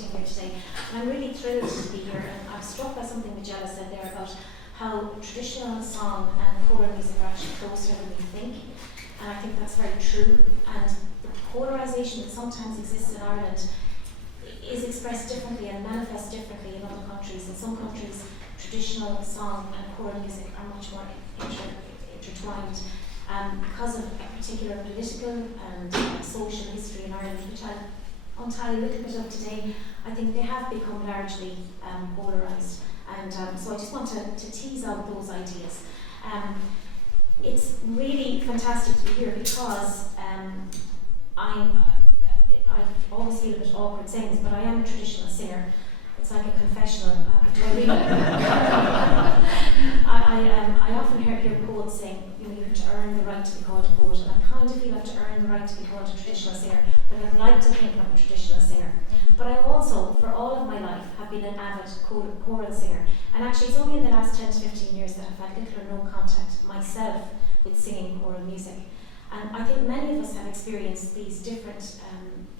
sitting here today. And I'm really thrilled to be here, and I'm struck by something Michelle said there about how traditional song and choral music are actually closer than we think. And I think that's very true. And the polarisation that sometimes exists in Ireland is expressed differently and manifests differently in other countries. In some countries, traditional song and choral music are much more intertwined. Because of a particular political and social history in Ireland, which I'll untie a little bit of today, I think they have become largely polarised. And so I just want to tease out those ideas. It's really fantastic to be here because I always feel a bit awkward saying this, but I am a traditional singer. It's like a confessional. Do I really? I often hear poets saying, you have to earn the right to be called a poet, and I kind of feel I have to earn the right to be called a traditional singer, but I'd like to think I'm a traditional singer. But I also, for all of my life, have been an avid choral singer. And actually, it's only in the last 10 to 15 years that I've had little or no contact myself with singing choral music. And I think many of us have experienced these different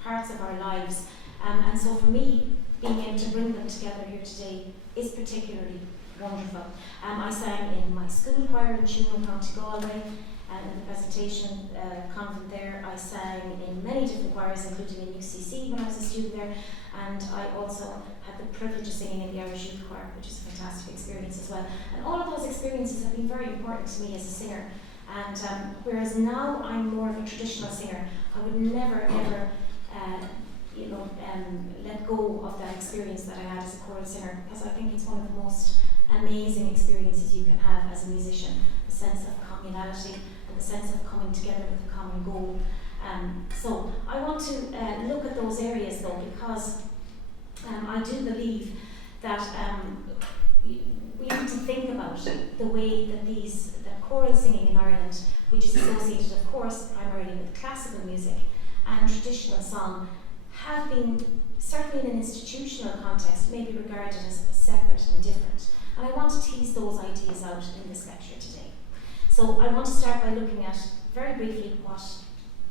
parts of our lives. And so for me, being able to bring them together here today is particularly wonderful. I sang in my school choir in Choral, County Galway, and in the presentation convent there. I sang in many different choirs, including in UCC when I was a student there, and I also had the privilege of singing in the Irish Youth Choir, which is a fantastic experience as well. And all of those experiences have been very important to me as a singer. And whereas now I'm more of a traditional singer, I would never ever let go of that experience that I had as a choral singer, because I think it's one of the most amazing experiences you can have as a musician, the sense of communality and the sense of coming together with a common goal. So I want to look at those areas though, because I do believe that we need to think about the way that that choral singing in Ireland, which is associated of course primarily with classical music and traditional song, have been, certainly in an institutional context, maybe regarded as separate and different. And I want to tease those ideas out in this lecture today. So I want to start by looking at, very briefly, what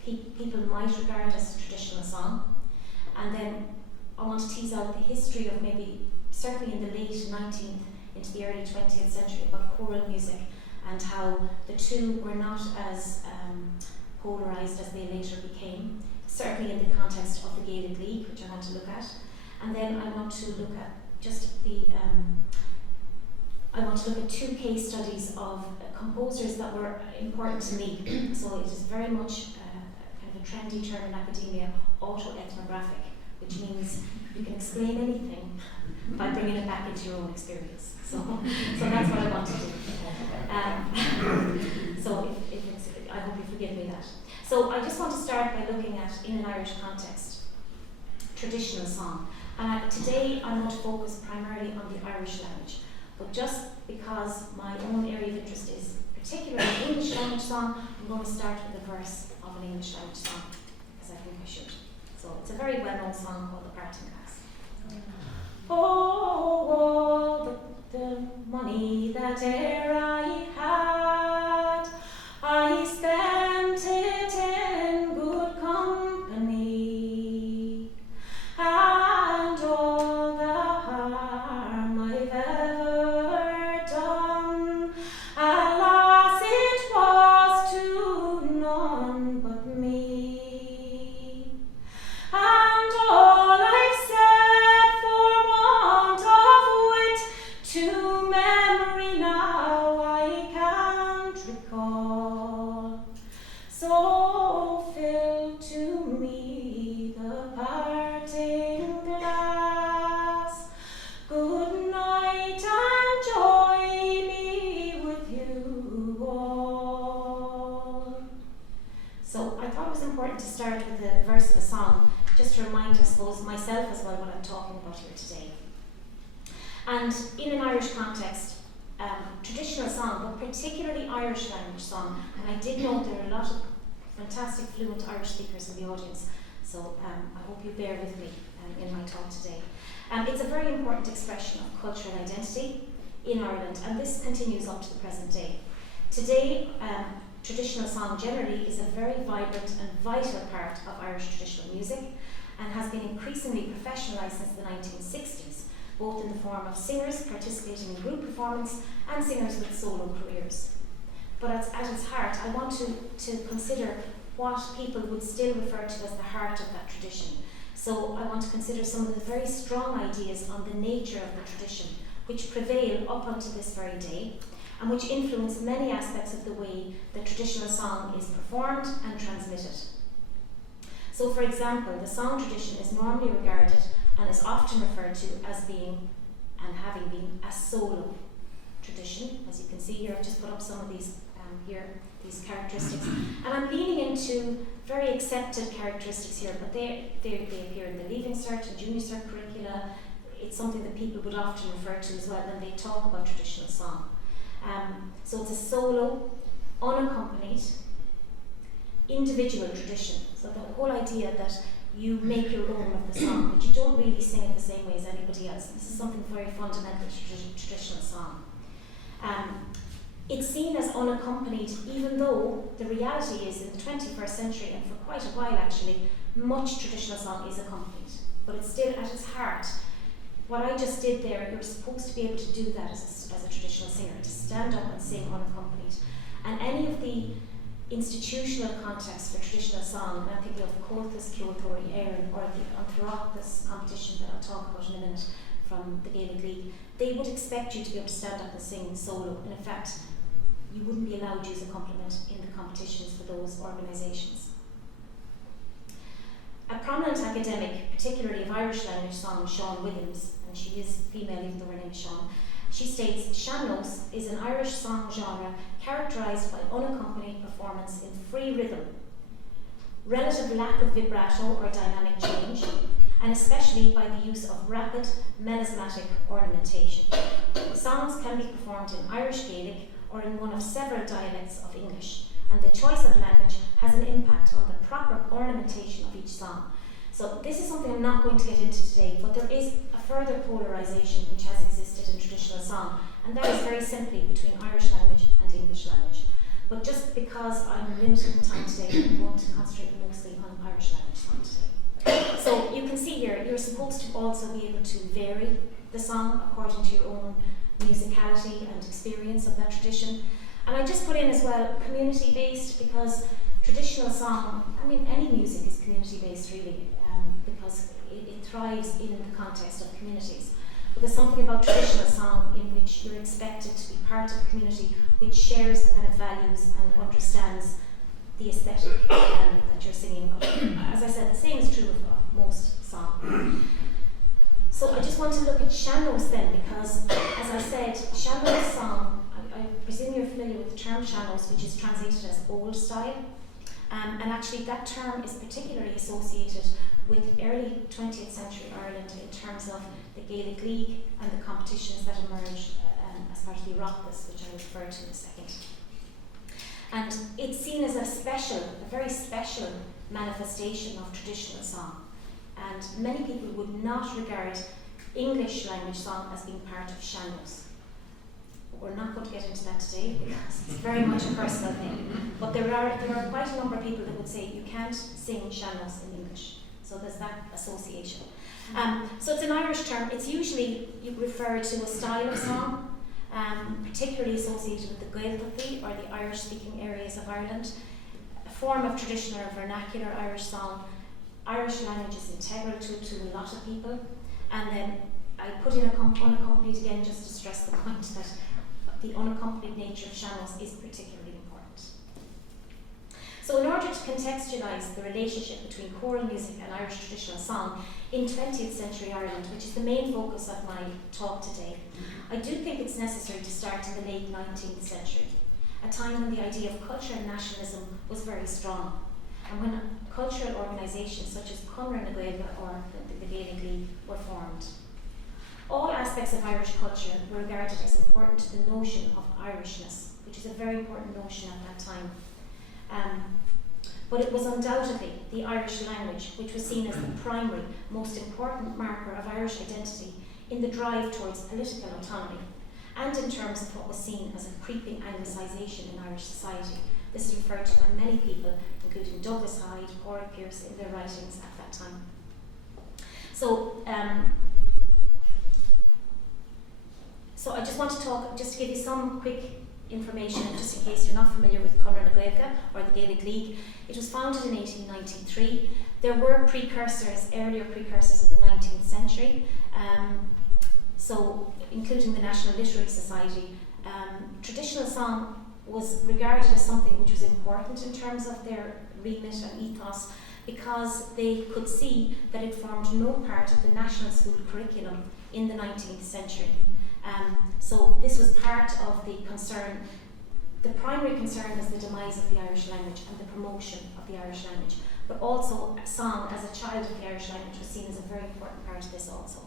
people might regard as traditional song. And then I want to tease out the history of maybe, certainly in the late 19th into the early 20th century, about choral music and how the two were not as polarised as they later became, certainly in the context of the Gaelic League, which I want to look at. And then I want to look at just I want to look at two case studies of composers that were important to me. So it is very much kind of a trendy term in academia, auto-ethnographic, which means you can explain anything by bringing it back into your own experience. So that's what I want to do. So I hope you forgive me that. So I just want to start by looking at, in an Irish context, traditional song. Today I'm going to focus primarily on the Irish language, but just because my own area of interest is particularly English language song, I'm going to start with a verse of an English language song, because I think I should. So it's a very well-known song called The Parting Glass. Oh, all the money that e'er I had, I spent it in good company, and all the harm I've ever done, alas, it was to none but me. And all I've said for want of wit, to memory now I can't recall. So fill to me the parting glass. Good night and joy be with you all. So I thought it was important to start with the verse of a song, just to remind, I suppose, myself as well what I'm talking about here today. And in an Irish context, traditional song, but particularly Irish language song, and I did note there are a lot of fantastic fluent Irish speakers in the audience, so I hope you bear with me in my talk today. It's a very important expression of cultural identity in Ireland, and this continues up to the present day. Today, traditional song generally is a very vibrant and vital part of Irish traditional music, and has been increasingly professionalised since the 1960s, both in the form of singers participating in group performance and singers with solo careers. But at its heart, I want to consider what people would still refer to as the heart of that tradition. So I want to consider some of the very strong ideas on the nature of the tradition, which prevail up until this very day, and which influence many aspects of the way the traditional song is performed and transmitted. So, for example, the song tradition is normally regarded and is often referred to as being and having been a solo tradition. As you can see here, I've just put up some of these these characteristics. And I'm leaning into very accepted characteristics here, but they appear in the Leaving Cert and Junior Cert curricula. It's something that people would often refer to as well when they talk about traditional song. So it's a solo, unaccompanied, individual tradition. So the whole idea that you make your own of the song, but you don't really sing it the same way as anybody else. This is something very fundamental to traditional song. It's seen as unaccompanied, even though the reality is in the 21st century, and for quite a while actually, much traditional song is accompanied. But it's still at its heart. What I just did there, you're supposed to be able to do that as a traditional singer, to stand up and sing unaccompanied. And any of the institutional contexts for traditional song, and I'm thinking of Comhaltas, Ceoltóirí, Éireann, or the Anthropos competition that I'll talk about in a minute from the Gaelic League, they would expect you to be able to stand up and sing solo. And in fact, you wouldn't be allowed to use accompaniment in the competitions for those organisations. A prominent academic, particularly of Irish language song, Sean Williams, and she is female even though her name is Sean, she states, sean-nós is an Irish song genre characterised by unaccompanied performance in free rhythm, relative lack of vibrato or dynamic change, and especially by the use of rapid melismatic ornamentation. Songs can be performed in Irish Gaelic or in one of several dialects of English, and the choice of language has an impact on the proper ornamentation of each song. So this is something I'm not going to get into today, but there is a further polarisation which has existed in traditional song, and that is very simply between Irish language and English language. But just because I'm limited in time today, I'm going to concentrate mostly on Irish language song today. So you can see here, you're supposed to also be able to vary the song according to your own musicality and experience of that tradition. And I just put in as well community-based, because traditional song, I mean any music is community-based really, because it thrives in the context of communities. But there's something about traditional song in which you're expected to be part of a community which shares the kind of values and understands the aesthetic that you're singing about. As I said, the same is true of most songs. So I just want to look at sean-nós then, because as I said, sean-nós song, I presume you're familiar with the term sean-nós, which is translated as old style. And actually that term is particularly associated with early 20th century Ireland in terms of the Gaelic League and the competitions that emerged as part of the Oireachtas, which I refer to in a second. And it's seen as a very special manifestation of traditional song. And many people would not regard English language song as being part of sean-nós. We're not going to get into that today because it's very much a personal thing. But there are quite a number of people that would say you can't sing sean-nós in English. So there's that association. So it's an Irish term. It's usually you refer to a style of song, particularly associated with the Gaeltacht or the Irish-speaking areas of Ireland, a form of traditional or vernacular Irish song. Irish language is integral to a lot of people. And then I put in unaccompanied again just to stress the point that the unaccompanied nature of sean-nós is particularly important. So in order to contextualise the relationship between choral music and Irish traditional song in 20th century Ireland, which is the main focus of my talk today, I do think it's necessary to start in the late 19th century, a time when the idea of culture and nationalism was very strong, and when cultural organisations such as Cunra na Gaeilge or the Gaelic League were formed. All aspects of Irish culture were regarded as important to the notion of Irishness, which is a very important notion at that time. But it was undoubtedly the Irish language which was seen as the primary, most important marker of Irish identity in the drive towards political autonomy, and in terms of what was seen as a creeping Anglicisation in Irish society. This is referred to by many people, including Douglas Hyde, Padraig Pearse, in their writings at that time. So I just want to talk, just to give you some quick information, just in case you're not familiar with Conradh na Gaeilge or the Gaelic League. It was founded in 1893. There were earlier precursors in the 19th century, so including the National Literary Society. Traditional song was regarded as something which was important in terms of their remit and ethos, because they could see that it formed no part of the national school curriculum in the 19th century. So this was part of the concern. The primary concern was the demise of the Irish language and the promotion of the Irish language, but also song as a child of the Irish language was seen as a very important part of this also.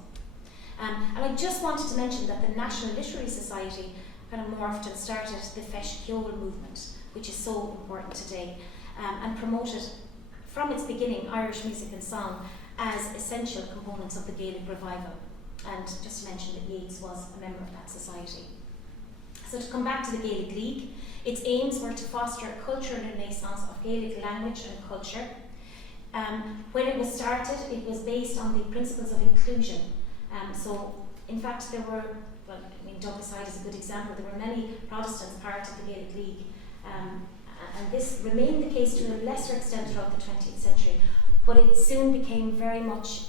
And I just wanted to mention that the National Literary Society kind of morphed and started the Claisceadal movement, which is so important today, and promoted from its beginning Irish music and song as essential components of the Gaelic revival. And just to mention that Yeats was a member of that society. So to come back to the Gaelic League, its aims were to foster a cultural renaissance of Gaelic language and culture. When it was started, it was based on the principles of inclusion. So in fact there were, Douglaside is a good example, there were many Protestants part of the Gaelic League. And this remained the case to a lesser extent throughout the 20th century, but it soon became very much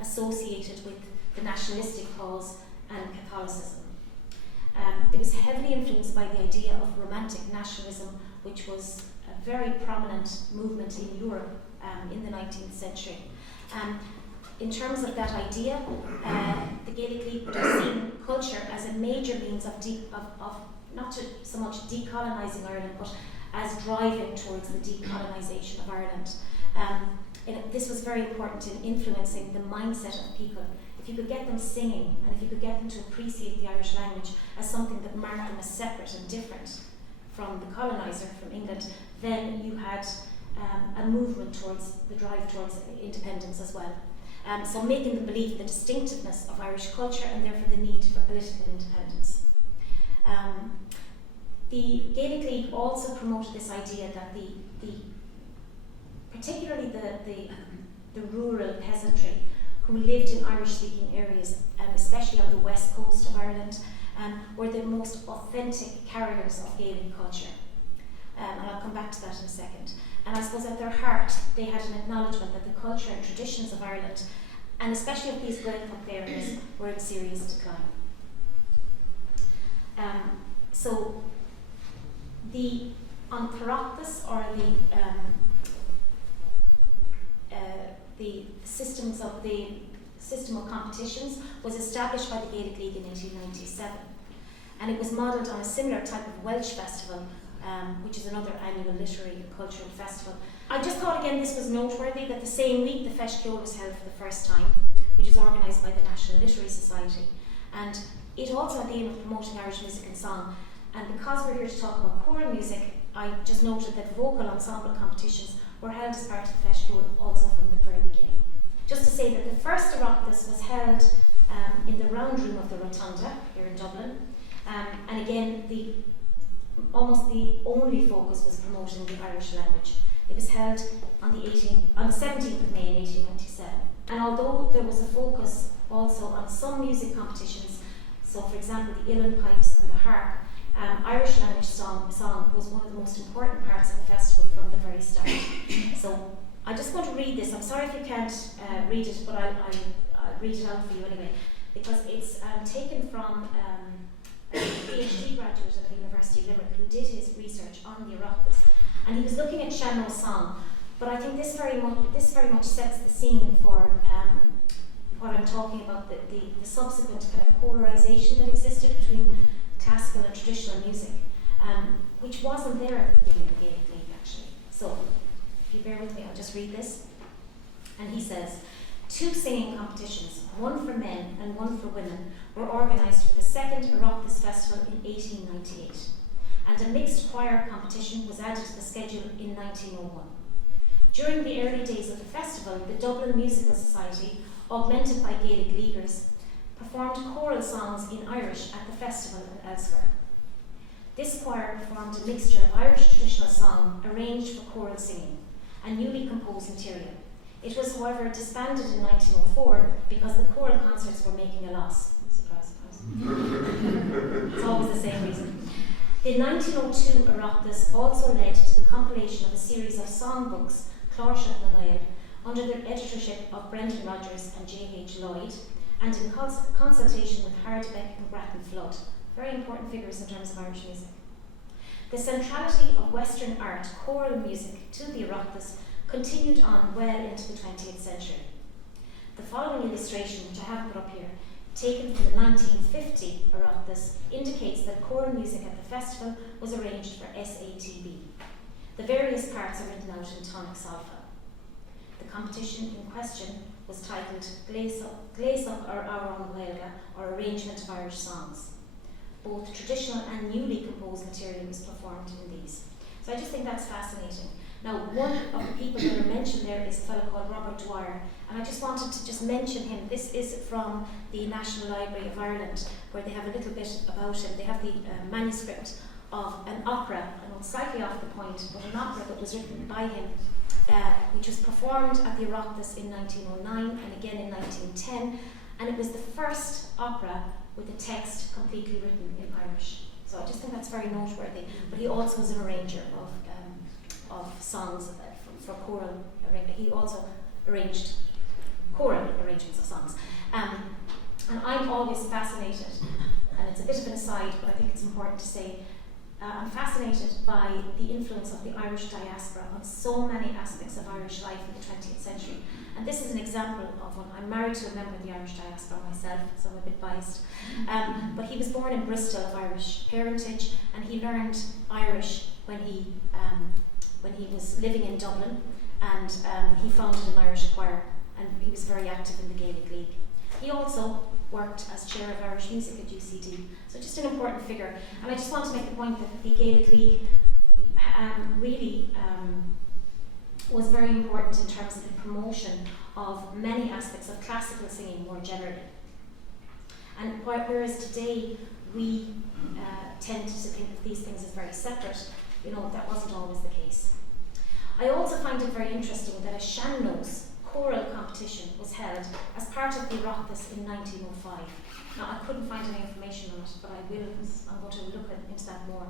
associated with the nationalistic cause and Catholicism. It was heavily influenced by the idea of romantic nationalism, which was a very prominent movement in Europe in the 19th century. In terms of that idea, the Gaelic League would have seen culture as a major means of not so much decolonising Ireland, but as driving towards the decolonisation of Ireland. This was very important in influencing the mindset of people. If you could get them singing, and if you could get them to appreciate the Irish language as something that marked them as separate and different from the coloniser, from England, then you had a movement towards the drive towards independence as well. So making them believe the distinctiveness of Irish culture and therefore the need for political independence. The Gaelic League also promoted this idea that particularly the rural peasantry who lived in Irish-speaking areas, especially on the west coast of Ireland, were the most authentic carriers of Gaelic culture. And I'll come back to that in a second. And I suppose at their heart, they had an acknowledgement that the culture and traditions of Ireland, and especially of these well-kept areas, were in serious decline. So the Oireachtas, or the system of competitions, was established by the Gaelic League in 1897, and it was modelled on a similar type of Welsh festival, which is another annual literary and cultural festival. I just thought again this was noteworthy that the same week the Claisceadal was held for the first time, which was organised by the National Literary Society, and it also had the aim of promoting Irish music and song. And because we're here to talk about choral music, I just noted that vocal ensemble competitions were held as part of the Claisceadal also from the very beginning. Just to say that the first Oireachtas was held in the round room of the Rotunda here in Dublin, and again almost the only focus was promoting the Irish language. It was held on the 17th of May in 1897. And although there was a focus also on some music competitions, so for example the uilleann pipes and the harp, Irish language song was one of the most important parts of the festival from the very start. So I just want to read this. I'm sorry if you can't read it, but I'll read it out for you anyway, because it's taken from a PhD graduate at the University of Limerick who did his research on the Oireachtas, and he was looking at sean-nós song. But I think this very much sets the scene for what I'm talking about, the subsequent kind of polarisation that existed between classical and traditional music, which wasn't there at the beginning of the Gaelic League actually. So if you bear with me, I'll just read this. And he says, 2 singing competitions, one for men and one for women, were organised for the second Oireachtas Festival in 1898, and a mixed choir competition was added to the schedule in 1901. During the early days of the festival, the Dublin Musical Society, augmented by Gaelic Leaguers, performed choral songs in Irish at the festival and elsewhere. This choir performed a mixture of Irish traditional song arranged for choral singing and newly composed material. It was, however, disbanded in 1904 because the choral concerts were making a loss. Surprise, surprise. It's always the same reason. The 1902 Oireachtas also led to the compilation of a series of songbooks, Claisceadal na Gael, under the editorship of Brendan Rogers and J.H. Lloyd, and in consultation with Hardbeck and Grattan Flood, very important figures in terms of Irish music. The centrality of Western art, choral music, to the Oireachtas continued on well into the 20th century. The following illustration, which I have put up here, taken from the 1950 Oireachtas, indicates that choral music at the festival was arranged for SATB. The various parts are written out in tonic solfa. The competition in question was titled Claisceadal or Áran Gaeilge, or Arrangement of Irish Songs. Both traditional and newly composed material was performed in these. So I just think that's fascinating. Now, one of the people that are mentioned there is a fellow called Robert Dwyer, and I just wanted to just mention him. This is from the National Library of Ireland, where they have a little bit about him. They have the manuscript of an opera, I know it's slightly off the point, but an opera that was written by him, which was performed at the Oireachtas in 1909 and again in 1910, and it was the first opera with the text completely written in Irish. So I just think that's very noteworthy. But he also was an arranger of songs for choral. He also arranged choral arrangements of songs. And I'm always fascinated, and it's a bit of an aside, but I think it's important to say, I'm fascinated by the influence of the Irish diaspora on so many aspects of Irish life in the 20th century. And this is an example of one. I'm married to a member of the Irish diaspora myself, so I'm a bit biased. But he was born in Bristol of Irish parentage, and he learned Irish when he was living in Dublin, and he founded an Irish choir, and he was very active in the Gaelic League. He also worked as chair of Irish music at UCD, so just an important figure. And I just want to make the point that the Gaelic League really was very important in terms of the promotion of many aspects of classical singing more generally. And whereas today we tend to think of these things as very separate, that wasn't always the case. I also find it very interesting that a sean-nós choral competition was held as part of the Oireachtas in 1905. Now, I couldn't find any information on it, but I'm going to look into that more.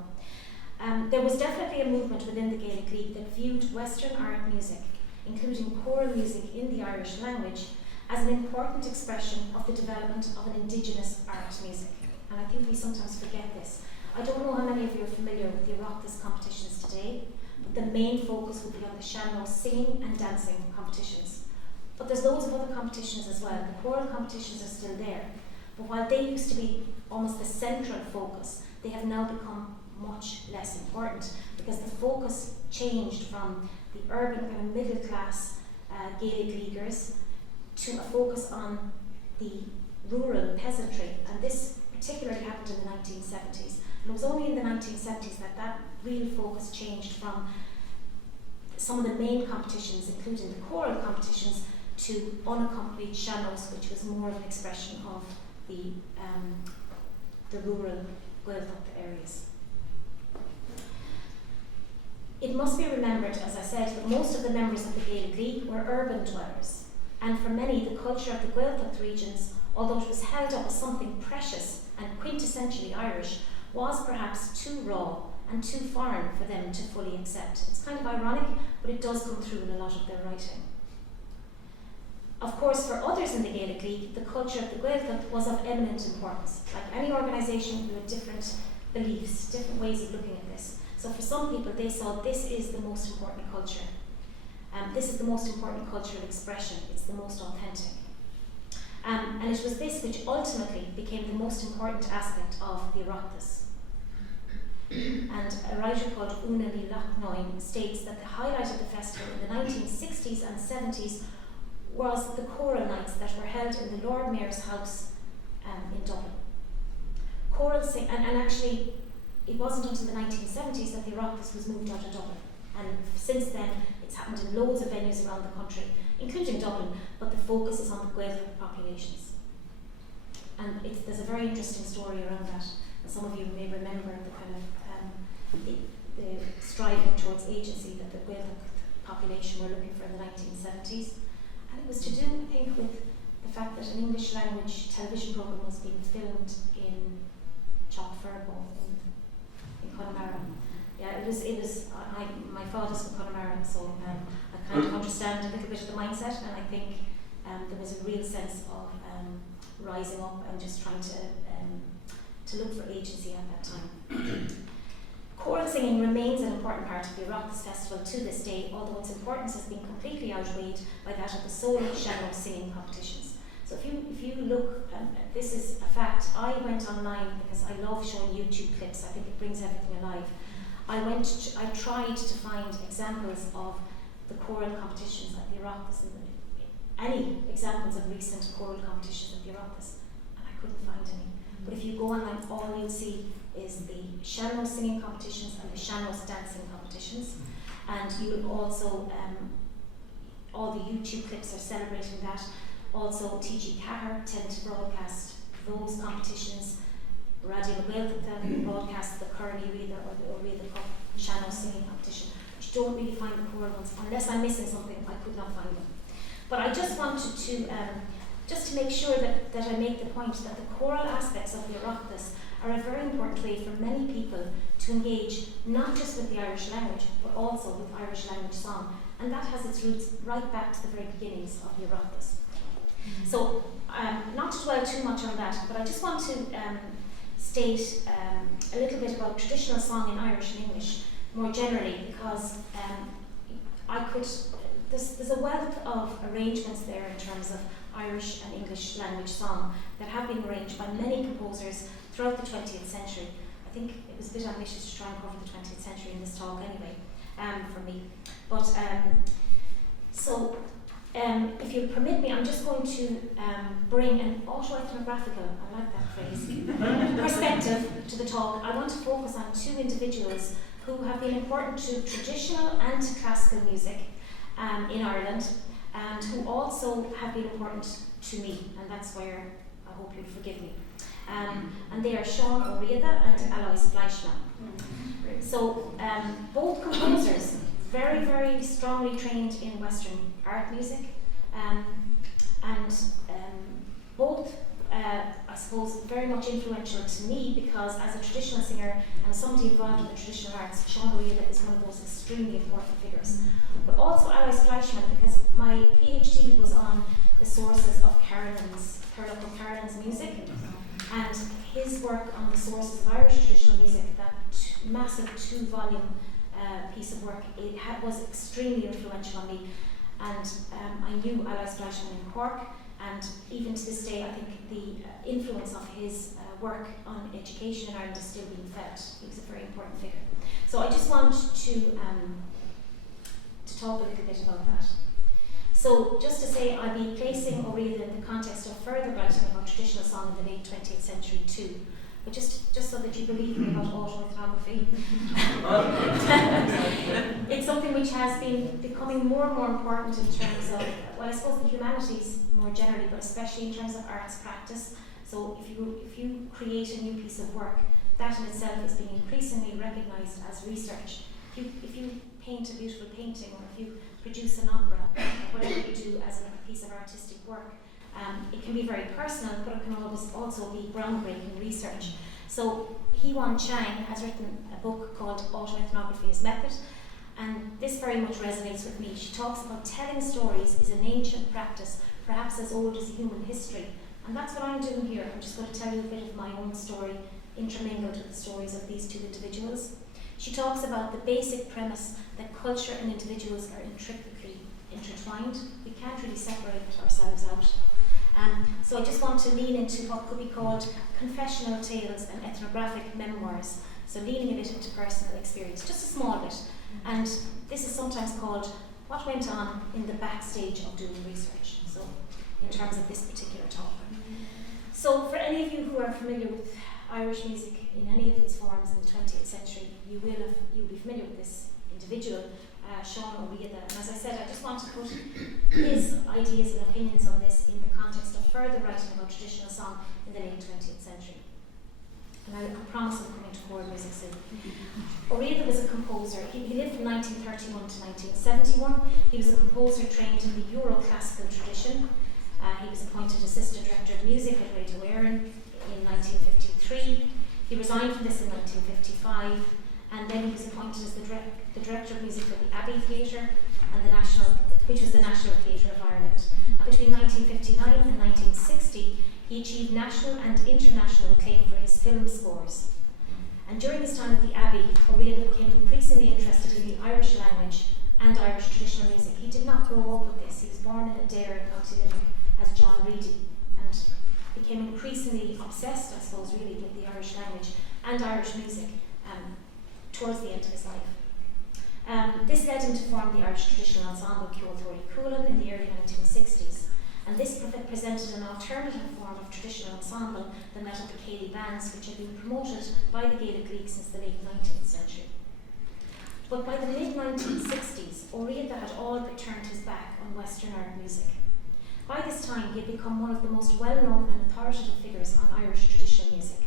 There was definitely a movement within the Gaelic League that viewed Western art music, including choral music in the Irish language, as an important expression of the development of an indigenous art music. And I think we sometimes forget this. I don't know how many of you are familiar with the Oireachtas competitions today, but the main focus would be on the sean-nós singing and dancing competitions. But there's loads of other competitions as well. The choral competitions are still there. But while they used to be almost the central focus, they have now become much less important because the focus changed from the urban kind of middle class Gaelic leaguers to a focus on the rural peasantry, and this particularly happened in the 1970s. And it was only in the 1970s that real focus changed from some of the main competitions, including the choral competitions, to unaccompanied sean-nós, which was more of an expression of the rural Gaeltacht areas. It must be remembered, as I said, that most of the members of the Gaelic League were urban dwellers, and for many the culture of the Gaeltacht regions, although it was held up as something precious and quintessentially Irish, was perhaps too raw and too foreign for them to fully accept. It's kind of ironic, but it does come through in a lot of their writing. Of course, for others in the Gaelic League, the culture of the Gaeltacht was of eminent importance. Like any organisation, there were different beliefs, different ways of looking at this. So for some people, they saw this is the most important culture. This is the most important cultural expression. It's the most authentic. And it was this which ultimately became the most important aspect of the Oireachtas. And a writer called Una Ní Lachnoin states that the highlight of the festival in the 1960s and 70s was the choral nights that were held in the Lord Mayor's house in Dublin. Choral and actually it wasn't until the 1970s that the Oireachtas was moved out of Dublin, and since then it's happened in loads of venues around the country, including Dublin, but the focus is on the Gaeltacht populations. And there's a very interesting story around that, and some of you may remember the kind of the striving towards agency that the Gaeltacht population were looking for in the 1970s. And it was to do, I think, with the fact that an English language television programme was being filmed in Choral in Connemara. Yeah, it was. My father's from Connemara, so I kind of understand a little bit of the mindset, and I think there was a real sense of rising up and just trying to look for agency at that time. Choral singing remains an important part of the Oireachtas Festival to this day, although its importance has been completely outweighed by that of the solo shallow singing competitions. So if you look, this is a fact, I went online because I love showing YouTube clips, I think it brings everything alive. I tried to find examples of the choral competitions at the Oireachtas, any examples of recent choral competitions at the Oireachtas, and I couldn't find any. But if you go online, all you'll see is the Sean-Nós singing competitions and the Sean-Nós dancing competitions. And you will also, all the YouTube clips are celebrating that. Also, TG Cahir tend to broadcast those competitions. Radio Gaeltachta will broadcast the Curly Reader or the Reader Cup Sean-Nós singing competition. But you don't really find the choral ones. Unless I'm missing something, I could not find them. But I just wanted to, just to make sure that I make the point that the choral aspects of the Oireachtas are a very important way for many people to engage not just with the Irish language, but also with Irish language song. And that has its roots right back to the very beginnings of the Oireachtas. So, not to dwell too much on that, but I just want to state a little bit about traditional song in Irish and English more generally, because there's a wealth of arrangements there in terms of Irish and English language song that have been arranged by many composers throughout the 20th century. I think it was a bit ambitious to try and cover the 20th century in this talk anyway, for me. But if you'll permit me, I'm just going to bring an autoethnographical, I like that phrase, perspective to the talk. I want to focus on two individuals who have been important to traditional and to classical music in Ireland, and who also have been important to me, and that's where I hope you'll forgive me. And they are Sean O'Riordan and Alois Fleischmann. So both composers, very, very strongly trained in Western art music, and both, I suppose, very much influential to me, because as a traditional singer and somebody involved in the traditional arts, Sean O'Riordan is one of those extremely important figures. But also Alois Fleischmann, because my PhD was on the sources of Carolyn's music, and his work on the sources of Irish traditional music, that massive 2-volume piece of work, was extremely influential on me. And I knew Alois Fleischmann in Cork, and even to this day I think the influence of his work on education in Ireland is still being felt. He was a very important figure. So I just want to talk a little bit about that. So just to say, I'll be placing O'Riordan in the context of further writing about traditional song in the late 20th century too. But just so that you believe me about autoethnography, it's something which has been becoming more and more important in terms of, well, I suppose the humanities more generally, but especially in terms of arts practice. So if you create a new piece of work, that in itself is being increasingly recognised as research. If you paint a beautiful painting, or if you produce an opera, or whatever you do as a piece of artistic work, it can be very personal, but it can always also be groundbreaking research. So Hee-Wan Chang has written a book called Autoethnography as Method, and this very much resonates with me. She talks about telling stories is an ancient practice, perhaps as old as human history. And that's what I'm doing here. I'm just going to tell you a bit of my own story, intermingled with the stories of these two individuals. She talks about the basic premise that culture and individuals are intricately intertwined. We can't really separate ourselves out. So I just want to lean into what could be called confessional tales and ethnographic memoirs. So leaning a bit into personal experience, just a small bit. And this is sometimes called what went on in the backstage of doing research. So in terms of this particular talk. So for any of you who are familiar with Irish music in any of its forms in the 20th century, you'll be familiar with this individual, Sean O'Riordan. And as I said, I just want to put his ideas and opinions on this in the context of further writing about traditional song in the late 20th century. and I promise I'm coming to choral music soon. O'Riordan was a composer. He lived from 1931 to 1971. He was a composer trained in the Euro-classical tradition. He was appointed Assistant Director of Music at Dwyer in 1953. He resigned from this in 1955, and then he was appointed as the Director of Music for the Abbey Theatre, and which was the National Theatre of Ireland. And between 1959 and 1960, he achieved national and international acclaim for his film scores. And during his time at the Abbey, O'Riordan became increasingly interested in the Irish language and Irish traditional music. He did not grow up with this. He was born in Dare in County Limerick as John Reedy, and became increasingly obsessed, I suppose, really with the Irish language and Irish music towards the end of his life. This led him to form the Irish traditional ensemble Curated in the early 1960s, and this presented an alternative form of traditional ensemble than that of the Céilí bands, which had been promoted by the Gaelic League since the late 19th century. But by the mid-1960s, O'Riordan had all but turned his back on Western art music. By this time, he had become one of the most well-known and authoritative figures on Irish traditional music.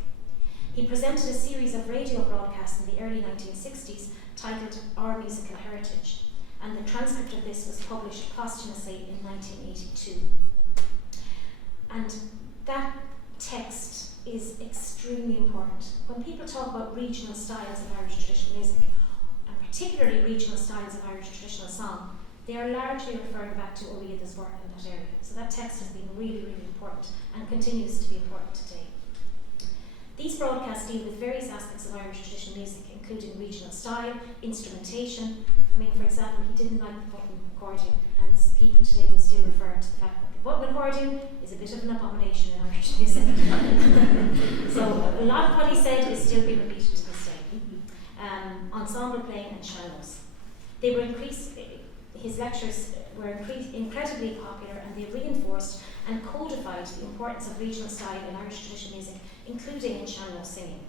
He presented a series of radio broadcasts in the early 1960s titled Our Musical Heritage, and the transcript of this was published posthumously in 1982. And that text is extremely important. When people talk about regional styles of Irish traditional music, and particularly regional styles of Irish traditional song, they are largely referring back to O'Riordan's work in that area. So that text has been really, really important and continues to be important today. These broadcasts deal with various aspects of Irish traditional music, including regional style, instrumentation. I mean, for example, he didn't like the button accordion, and people today will still refer to the fact that the button accordion is a bit of an abomination in Irish music. So a lot of what he said is still being repeated to this day. Ensemble playing and shallows. His lectures were incredibly popular, and they reinforced and codified the importance of regional style in Irish traditional music, including in shallow singing.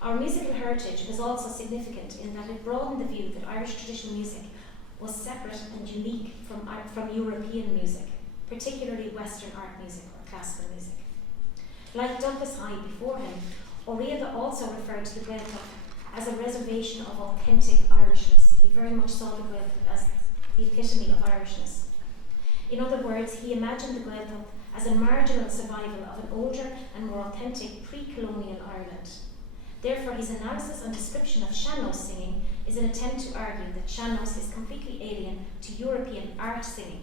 Our musical heritage was also significant in that it broadened the view that Irish traditional music was separate and unique from European music, particularly Western art music or classical music. Like Douglas Hyde before him, O'Riordan also referred to the Gaeltacht as a reservation of authentic Irishness. He very much saw the Gaeltacht as the epitome of Irishness. In other words, he imagined the Gaeltacht as a marginal survival of an older and more authentic pre-colonial Ireland. Therefore, his analysis and description of sean-nós singing is an attempt to argue that sean-nós is completely alien to European art singing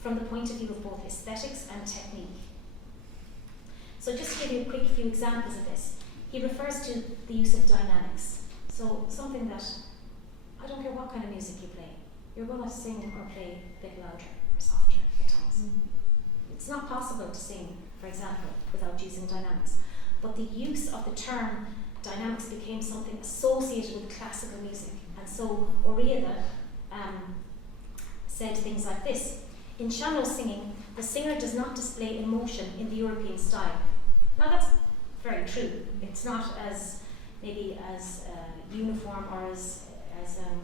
from the point of view of both aesthetics and technique. So just to give you a quick few examples of this, he refers to the use of dynamics. So something that, I don't care what kind of music you play, you're going to sing or play a bit louder or softer at times. Mm-hmm. It's not possible to sing, for example, without using dynamics. But the use of the term dynamics became something associated with classical music. And so O'Riordan said things like this: in sean-nós singing, the singer does not display emotion in the European style. Now that's very true. It's not as uniform or as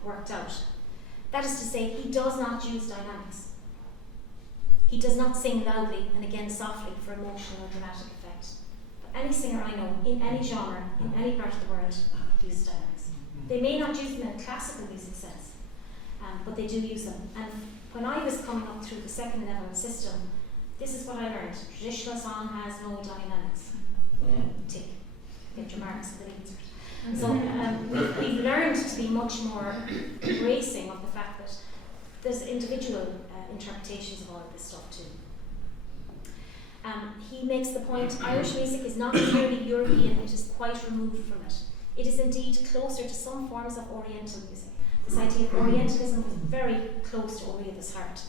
worked out. That is to say, he does not use dynamics. He does not sing loudly and again softly for emotional or dramatic effect. But any singer I know, in any genre, in any part of the world, uses dynamics. They may not use them in a classical music sense, but they do use them. And when I was coming up through the second level system, this is what I learned. Traditional song has no dynamics. Tick. Get your marks for the leads. So we've learned to be much more embracing of the fact that there's individual interpretations of all of this stuff too. He makes the point, Irish music is not merely European, it is quite removed from it. It is indeed closer to some forms of Oriental music. This idea of Orientalism was very close to O'Riordan's heart,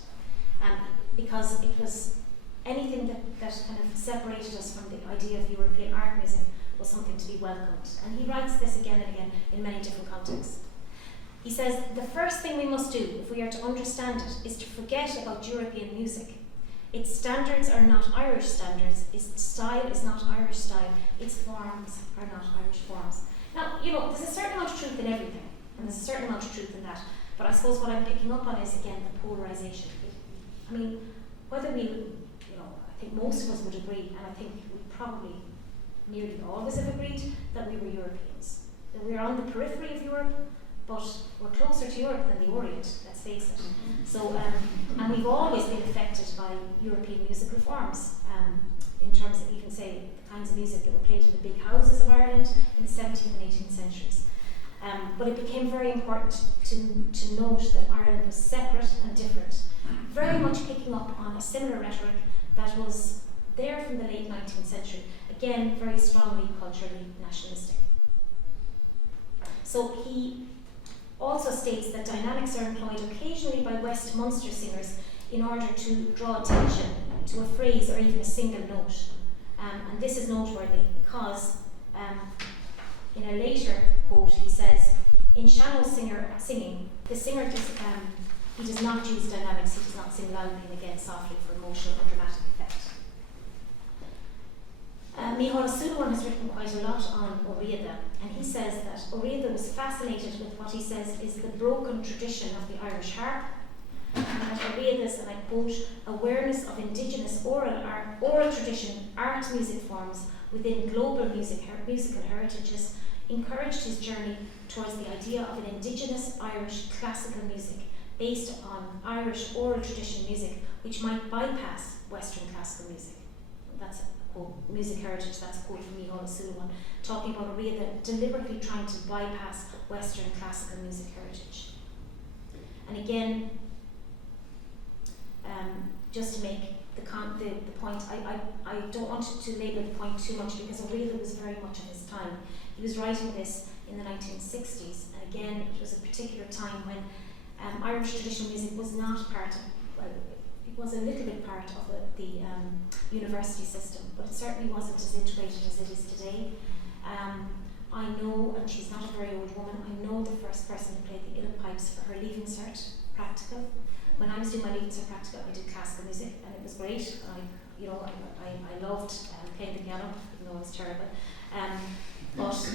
because it was anything that kind of separated us from the idea of European art music was something to be welcomed. And he writes this again and again in many different contexts. He says, the first thing we must do, if we are to understand it, is to forget about European music. Its standards are not Irish standards, its style is not Irish style, its forms are not Irish forms. Now, there's a certain amount of truth in everything, and there's a certain amount of truth in that, but I suppose what I'm picking up on is, again, the polarisation. I mean, whether I think most of us would agree, and I think we probably nearly always have agreed that we were Europeans, that we were on the periphery of Europe, but we're closer to Europe than the Orient, let's face it. So, and we've always been affected by European music reforms, in terms of even say the kinds of music that were played in the big houses of Ireland in the 17th and 18th centuries. But it became very important to note that Ireland was separate and different, very much picking up on a similar rhetoric that was there from the late 19th century, again very strongly culturally nationalistic. So he also states that dynamics are employed occasionally by West Munster singers in order to draw attention to a phrase or even a single note. And this is noteworthy because in a later quote he says, in Shannon singing, the singer does not use dynamics, he does not sing loudly and again softly for emotional or dramatic effect. Micheál Sulivan has written quite a lot on Oreada, and he says that Oreada was fascinated with what he says is the broken tradition of the Irish harp, and that Oreada's, and I quote, awareness of indigenous oral tradition, art music forms within global musical heritages encouraged his journey towards the idea of an indigenous Irish classical music based upon Irish oral tradition music which might bypass Western classical music. That's a quote, music heritage, that's a quote from Micheál Sulivan, talking about Oreada deliberately trying to bypass Western classical music heritage. And again, just to make the point, I don't want to labour the point too much because Oreada was very much of his time. He was writing this in the 1960s, and again, it was a particular time when Irish traditional music was not part of, well, it was a little bit part of the university system, but it certainly wasn't as integrated as it is today. I know, and she's not a very old woman, I know the first person who played the uilleann pipes for her Leaving Cert practical. When I was doing my Leaving Cert practical, I did classical music, and it was great. I loved playing the piano, even though it was terrible. But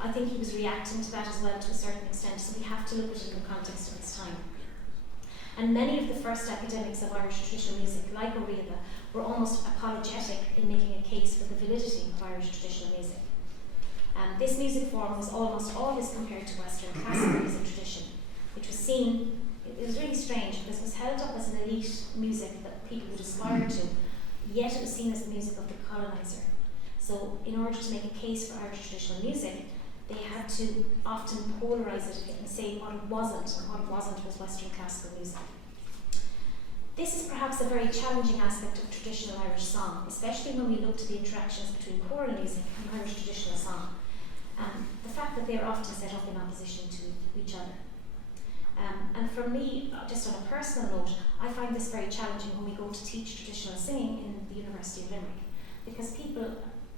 I think he was reacting to that as well to a certain extent, so we have to look at it in the context of its time. And many of the first academics of Irish traditional music, like Oreada, were almost apologetic in making a case for the validity of Irish traditional music. This music form was almost always compared to Western classical music tradition, which was seen, it was really strange because it was held up as an elite music that people would aspire to, yet it was seen as the music of the colonizer. So in order to make a case for Irish traditional music, they had to often polarise it a bit and say what it wasn't, and what it wasn't was Western classical music. This is perhaps a very challenging aspect of traditional Irish song, especially when we look to the interactions between choral music and Irish traditional song. The fact that they are often set up in opposition to each other. And for me, just on a personal note, I find this very challenging when we go to teach traditional singing in the University of Limerick, because people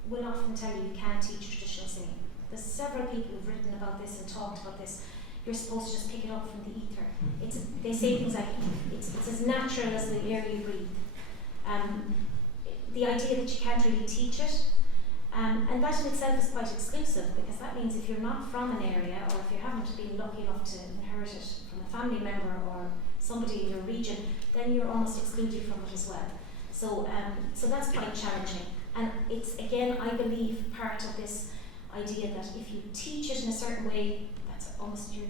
will often tell you can't teach traditional singing. There's several people who've written about this and talked about this. You're supposed to just pick it up from the ether. They say things like, it's as natural as the air you breathe. The idea that you can't really teach it, and that in itself is quite exclusive, because that means if you're not from an area, or if you haven't been lucky enough to inherit it from a family member or somebody in your region, then you're almost excluded from it as well. So that's quite challenging. And it's, again, I believe, part of this idea that if you teach it in a certain way, that's almost, you're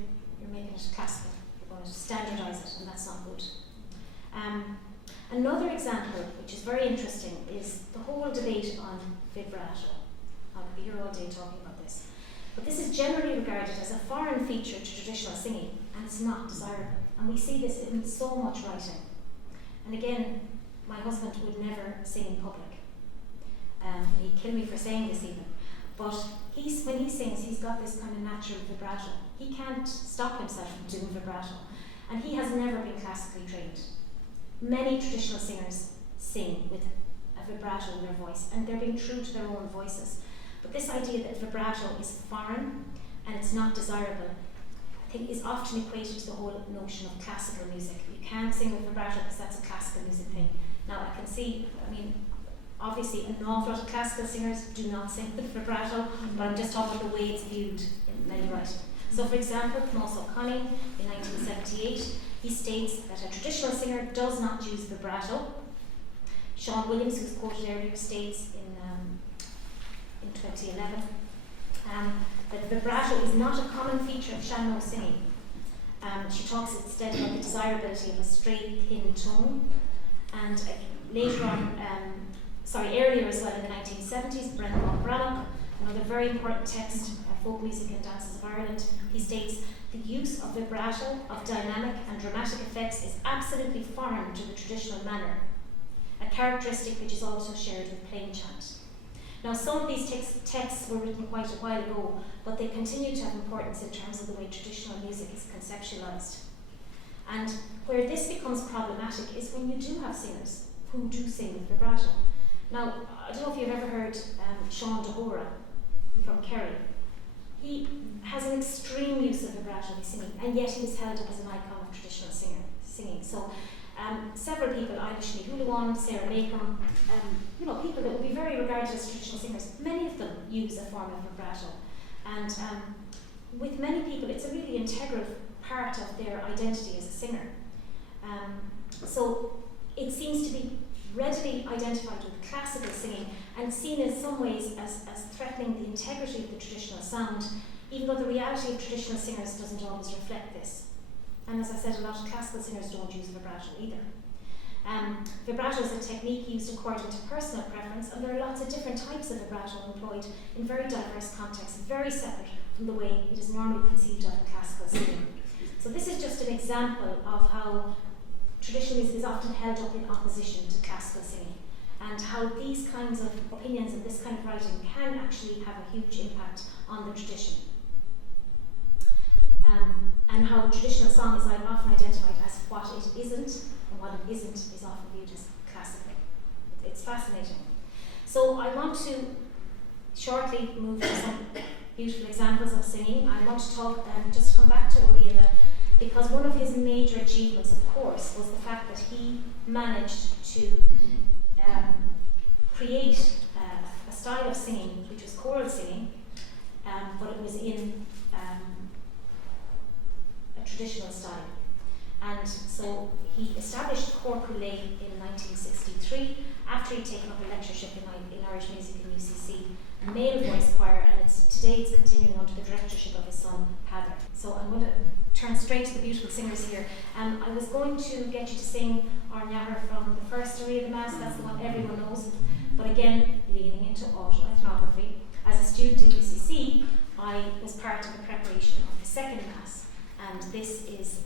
making it classical. You're going to standardise it, and that's not good. Another example, which is very interesting, is the whole debate on vibrato. I'll be here all day talking about this. But this is generally regarded as a foreign feature to traditional singing, and it's not desirable. And we see this in so much writing. And again, my husband would never sing in public. He'd kill me for saying this even. But when he sings, he's got this kind of natural vibrato. He can't stop himself from doing vibrato. And he has never been classically trained. Many traditional singers sing with a vibrato in their voice, and they're being true to their own voices. But this idea that vibrato is foreign and it's not desirable, I think is often equated to the whole notion of classical music. You can't sing with vibrato because that's a classical music thing. Now I can see, obviously an awful lot of classical singers do not sing with vibrato, but I'm just talking about the way it's viewed in many writing. So for example, Cmos O'Connell in 1978, he states that a traditional singer does not use vibrato. Sean Williams, who was quoted earlier, states in in 2011. That vibrato is not a common feature of chameau singing. She talks instead about the desirability of a straight, thin tone. And later on, earlier as well in the 1970s, Brendan Brannock, another very important text, Folk Music and Dances of Ireland, he states, the use of vibrato, of dynamic and dramatic effects is absolutely foreign to the traditional manner, a characteristic which is also shared with plain chant. Now, some of these texts were written quite a while ago, but they continue to have importance in terms of the way traditional music is conceptualised. And where this becomes problematic is when you do have singers who do sing with vibrato. Now, I don't know if you've ever heard Sean Dahora from Kerry. He has an extreme use of vibrato in singing, and yet he is held up as an icon of traditional singing. So, several people, Eilish Ní Thuilleoin, Sarah Macomb, people that would be very regarded as traditional singers, many of them use a form of vibrato. And with many people, it's a really integral part of their identity as a singer. So it seems to be readily identified with classical singing and seen in some ways as threatening the integrity of the traditional sound, even though the reality of traditional singers doesn't always reflect this. And as I said, a lot of classical singers don't use vibrato either. Vibrato is a technique used according to personal preference, and there are lots of different types of vibrato employed in very diverse contexts, very separate from the way it is normally conceived of in classical singing. So this is just an example of how traditional music is often held up in opposition to classical singing, and how these kinds of opinions and this kind of writing can actually have a huge impact on the tradition. And how traditional song is often identified as what it isn't, and what it isn't is often viewed as classical. It's fascinating. So I want to shortly move to some beautiful examples of singing. I want to talk and just come back to Oriela, because one of his major achievements, of course, was the fact that he managed to create a style of singing which was choral singing, but it was in a traditional style. And so he established Cork Relay in 1963 after he'd taken up a lectureship in Irish music in UCC, a male voice choir, and today it's continuing under the directorship of his son, Heather. So I'm going to turn straight to the beautiful singers here. I was going to get you to sing Ar Neathair from the first array of the Mass, that's the one everyone knows, but again, leaning into ethnography. As a student at UCC, I was part of the preparation of the second Mass, and this is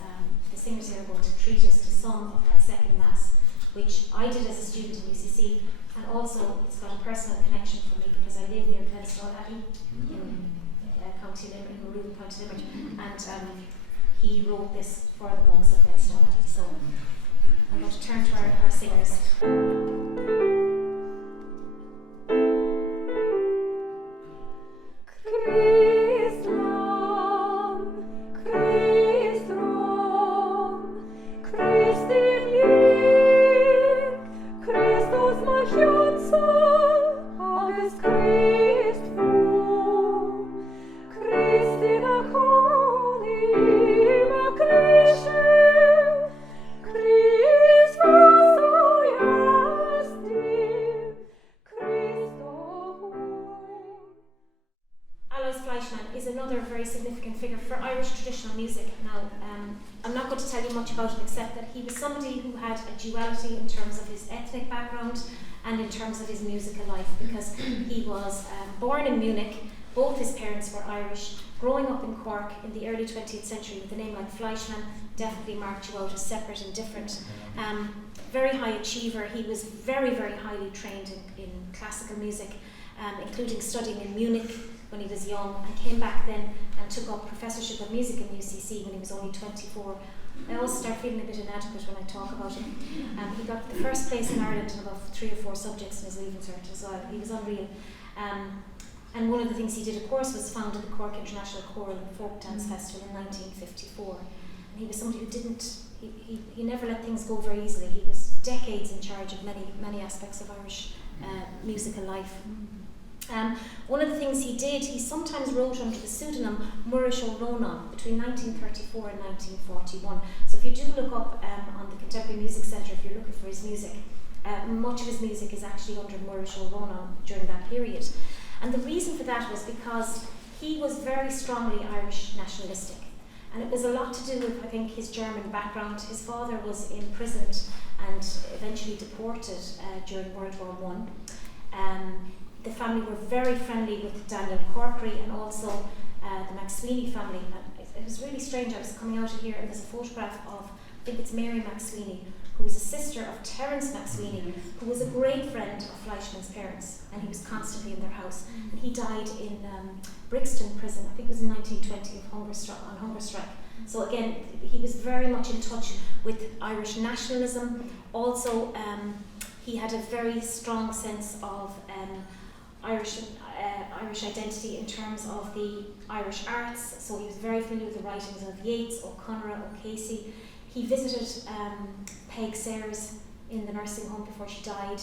the singers here are going to treat us to some of that second Mass, which I did as a student at UCC, and also it's got a personal connection for me because I live near Claisceadal in County Limerick, in rural County Limerick, and he wrote this for the monks of Claisceadal. So I'm going to turn to our singers. Is another very significant figure for Irish traditional music. Now, I'm not going to tell you much about him except that he was somebody who had a duality in terms of his ethnic background and in terms of his musical life, because he was born in Munich. Both his parents were Irish. Growing up in Cork in the early 20th century with a name like Fleischmann definitely marked you out as separate and different. Very high achiever. He was very, very highly trained in classical music, including studying in Munich when he was young, and came back then and took up professorship of music in UCC when he was only 24. I always start feeling a bit inadequate when I talk about him. He got the first place in Ireland in about 3 or 4 subjects in his leaving cert as well. He was unreal. And one of the things he did, of course, was founded the Cork International Choral and Folk Dance Festival in 1954. And he was somebody who he never let things go very easily. He was decades in charge of many aspects of Irish musical life. One of the things he did, he sometimes wrote under the pseudonym Murish O'Ronan between 1934 and 1941. So if you do look up on the Contemporary Music Centre, if you're looking for his music, much of his music is actually under Murish O'Ronan during that period. And the reason for that was because he was very strongly Irish nationalistic. And it was a lot to do with, I think, his German background. His father was imprisoned and eventually deported during World War I. The family were very friendly with Daniel Corkery and also the McSweeney family. And it was really strange. I was coming out of here and there's a photograph of, I think it's Mary McSweeney, who was a sister of Terence McSweeney, who was a great friend of Fleischman's parents, and he was constantly in their house. And he died in Brixton prison, I think it was in 1920, on hunger strike. So again, he was very much in touch with Irish nationalism. Also, he had a very strong sense of Irish identity in terms of the Irish arts. So he was very familiar with the writings of Yeats, O'Connor, O'Casey. He visited Peg Sayers in the nursing home before she died.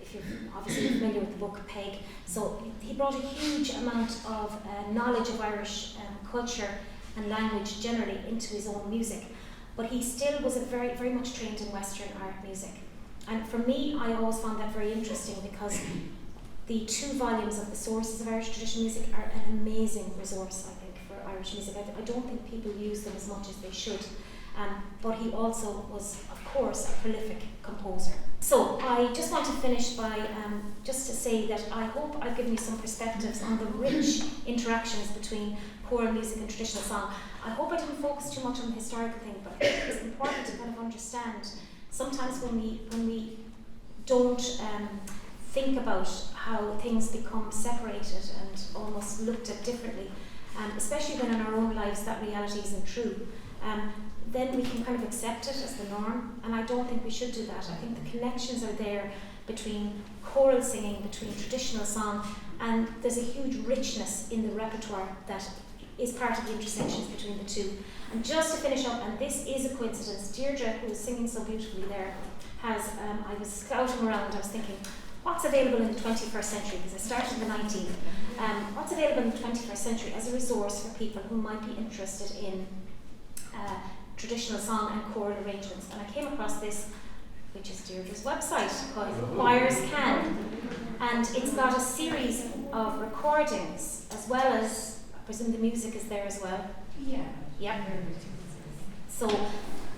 If you're obviously familiar with the book Peg. So he brought a huge amount of knowledge of Irish culture and language generally into his own music. But he still was very, very much trained in Western art music. And for me, I always found that very interesting because the 2 volumes of the Sources of Irish Traditional Music are an amazing resource, I think, for Irish music. I don't think people use them as much as they should. But he also was, of course, a prolific composer. So I just want to finish by just to say that I hope I've given you some perspectives on the rich interactions between choral music and traditional song. I hope I didn't focus too much on the historical thing, but it's important to kind of understand sometimes when we don't think about how things become separated and almost looked at differently, especially when in our own lives that reality isn't true, then we can kind of accept it as the norm, and I don't think we should do that. I think the connections are there between choral singing, between traditional song, and there's a huge richness in the repertoire that is part of the intersections between the two. And just to finish up, and this is a coincidence, Deirdre, who was singing so beautifully there, has, I was scouting around, I was thinking, what's available in the 21st century, because I started in the 19th, what's available in the 21st century as a resource for people who might be interested in traditional song and choral arrangements. And I came across this, which is Deirdre's website, called Choirs Can, and it's got a series of recordings, as well as, I presume the music is there as well. Yeah. So,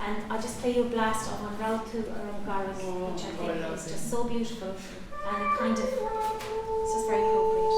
and I'll just play you a blast of Rautu Arungari, which I think is just so beautiful, and it kind of, it's just very appropriate.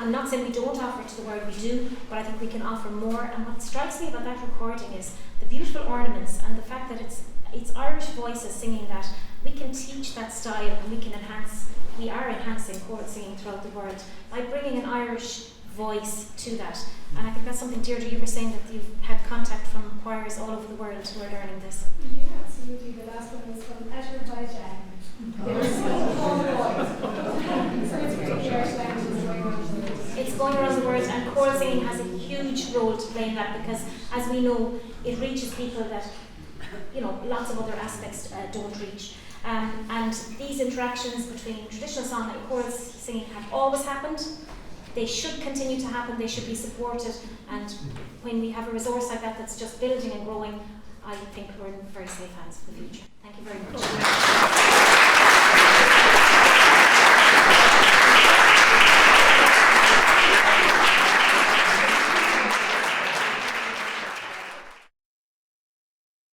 I'm not saying we don't offer it to the world, we do, but I think we can offer more. And what strikes me about that recording is the beautiful ornaments and the fact that it's Irish voices singing that. We can teach that style and we are enhancing choral singing throughout the world by bringing an Irish voice to that. And I think that's something, Deirdre, you were saying that you've had contact from choirs all over the world who are learning this. Yeah, absolutely. The last one was from Azerbaijan. They were singing all the boys. So it's very Irish language is going on. It's going around the world, and choral singing has a huge role to play in that, because as we know, it reaches people that, you know, lots of other aspects don't reach. And these interactions between traditional song and choral singing have always happened. They should continue to happen, they should be supported, and when we have a resource like that that's just building and growing, I think we're in very safe hands for the future. Thank you very much.